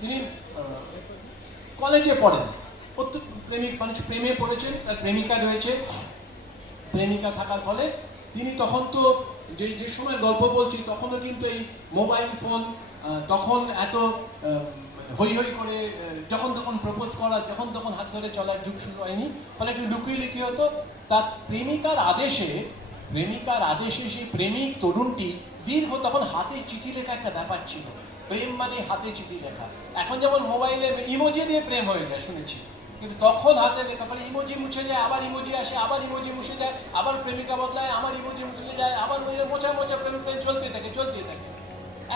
তিনি কলেজে পড়েন, প্রেমিক মানে প্রেমে পড়েছেন, তার প্রেমিকা রয়েছে। প্রেমিকা থাকার ফলে তিনি তখন তো যে সময় গল্প বলছি তখনও কিন্তু এই মোবাইল ফোন তখন এত হই হই করে যখন তখন প্রপোজ করা, যখন তখন হাত ধরে চলার যুগ শুরু হয়নি। ফলে একটু লুকিয়ে লুকিয়ে হতো। তার প্রেমিকার আদেশে সেই প্রেমিক তরুণটি দীর্ঘ তখন হাতে চিঠি লেখা একটা ব্যাপার ছিল। প্রেম মানে হাতে চিঠি লেখা। এখন যেমন মোবাইলে ইমোজি দিয়ে প্রেম হয়ে যায় শুনেছি, কিন্তু তখন হাতে লেখা। ফলে ইমোজি মুছে যায়, আবার ইমোজি আসে, আবার ইমোজি মুছে যায়, আবার প্রেমিকা বদলায়, আবার ইমোজি মুছে যায়, আবার মোছা মোছা প্রেম চলতে থাকে।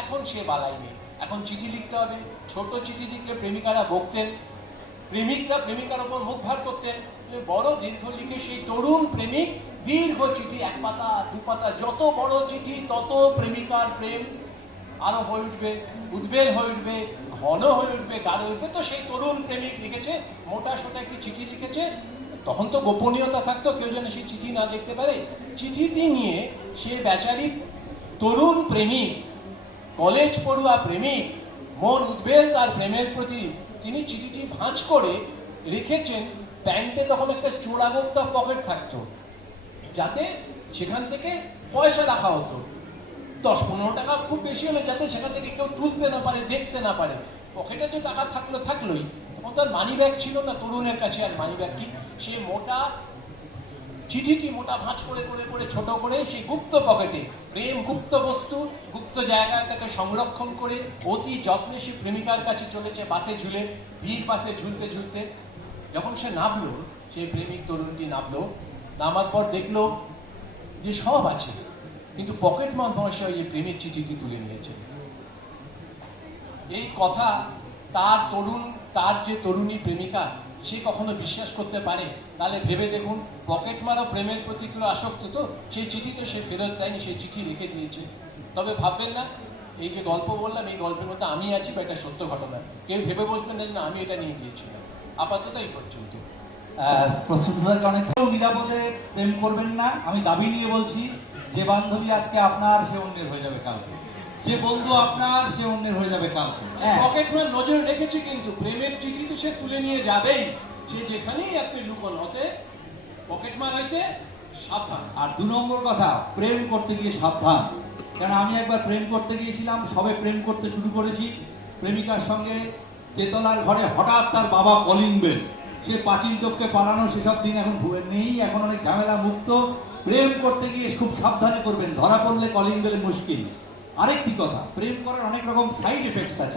এখন সে বালাই নেই, এখন চিঠি লিখতে হবে। ছোট চিঠি লিখলে প্রেমিকারা বকতেন, প্রেমিকরা প্রেমিকার ওপর মুখ ভার করতেন। বড় দীর্ঘ লিখে সেই তরুণ প্রেমিক দীর্ঘ চিঠি, 1 পাতা 2 পাতা, যত বড় চিঠি তত প্রেমিকার প্রেম আরো হয়ে উঠবে, উদ্বেল হয়ে উঠবে, ঘন হয়ে উঠবে, গাঢ় উঠবে। তো সেই তরুণ প্রেমিক লিখেছে, মোটা সোটা একটি চিঠি লিখেছে। তখন তো গোপনীয়তা থাকতো, কেউ যেন সেই চিঠি না দেখতে পারে। চিঠিটি নিয়ে সে বেচারি তরুণ প্রেমিক, কলেজ পড়ুয়া প্রেমিক, মন উদ্বেল তার প্রেমের প্রতি, তিনি চিঠিটি ভাঁজ করে রেখেছেন। প্যান্টে তখন একটা চোরাগোপ্তা পকেট থাকতো, যাতে সেখান থেকে পয়সা রাখা হতো। 10-15 টাকা খুব বেশি হলে যাতে সেখান থেকে কেউ তুলতে না পারে, দেখতে না পারে। পকেটে যে টাকা থাকলোই। তখন তার মানি ব্যাগ ছিল না তরুণের কাছে, আর মানি ব্যাগ কি, সে মোটা চিঠিটি মোটা ভাঁজ করে করে করে ছোট করে সেই গুপ্ত পকেটে, প্রেম গুপ্ত বস্তু, গুপ্ত জায়গায় তাকে সংরক্ষণ করে অতি যত্নে সে প্রেমিকার কাছে চলেছে। বাসে ঝুলে, ভিড় বাসে ঝুলতে ঝুলতে যখন সে নামলো, সেই প্রেমিক তরুণটি নামলো, নামার পর দেখলো যে সব আছে, কিন্তু পকেট মহাশয় এই প্রেমের চিঠিটি তুলে নিয়েছে। এই কথা তার যে তরুণী প্রেমিকা, সে কখনো বিশ্বাস করতে পারে? তাহলে ভেবে দেখুন, পকেট মারা প্রেমের প্রতিগুলো আসক্ত, তো সেই চিঠি তো সে ফেরত দেয়নি, সেই চিঠি রেখে দিয়েছে। তবে ভাববেন না এই যে গল্প বললাম, এই গল্পের মধ্যে আমি আছি বা এটা সত্য ঘটনা, কেউ ভেবে বসবেন না যে আমি এটা নিয়ে গিয়েছিলাম। আপাতত এই পর্যন্ত। প্রস্তুত অনেক নিরাপদে প্রেম করবেন না। আমি দাবি নিয়ে বলছি, যে বান্ধবী আজকে আপনার, সে অন্যের হয়ে যাবে কালকে। যে বন্ধু আপনার, সে অন্যের হয়ে যাবে কালকে। পকেটম্যান নজর রেখেছে, কিন্তু প্রেমের চিঠি তো সে তুলে নিয়ে যাবেই, সে যেখানেই আপনি লুকোন, হতে পকেটম্যান হইতে সাবধান। আর 2 নম্বর কথা, প্রেম করতে গিয়ে সাবধান। কারণ আমি একবার প্রেম করতে গিয়েছিলাম, সবে প্রেম করতে শুরু করেছি প্রেমিকার সঙ্গে। তেতলার ঘরে হঠাৎ তার বাবা কলিং বেল, সে পাঁচিল টপকে পালানো, সেসব দিন এখন নেই, এখন অনেক ঝামেলা মুক্ত। প্রেম করতে গিয়ে খুব সাবধানে করবেন, ধরা পড়লে কলিং বেলে মুশকিল। আরেকটি কথা, প্রেম করার অনেক রকম সাইড এফেক্টস আছে।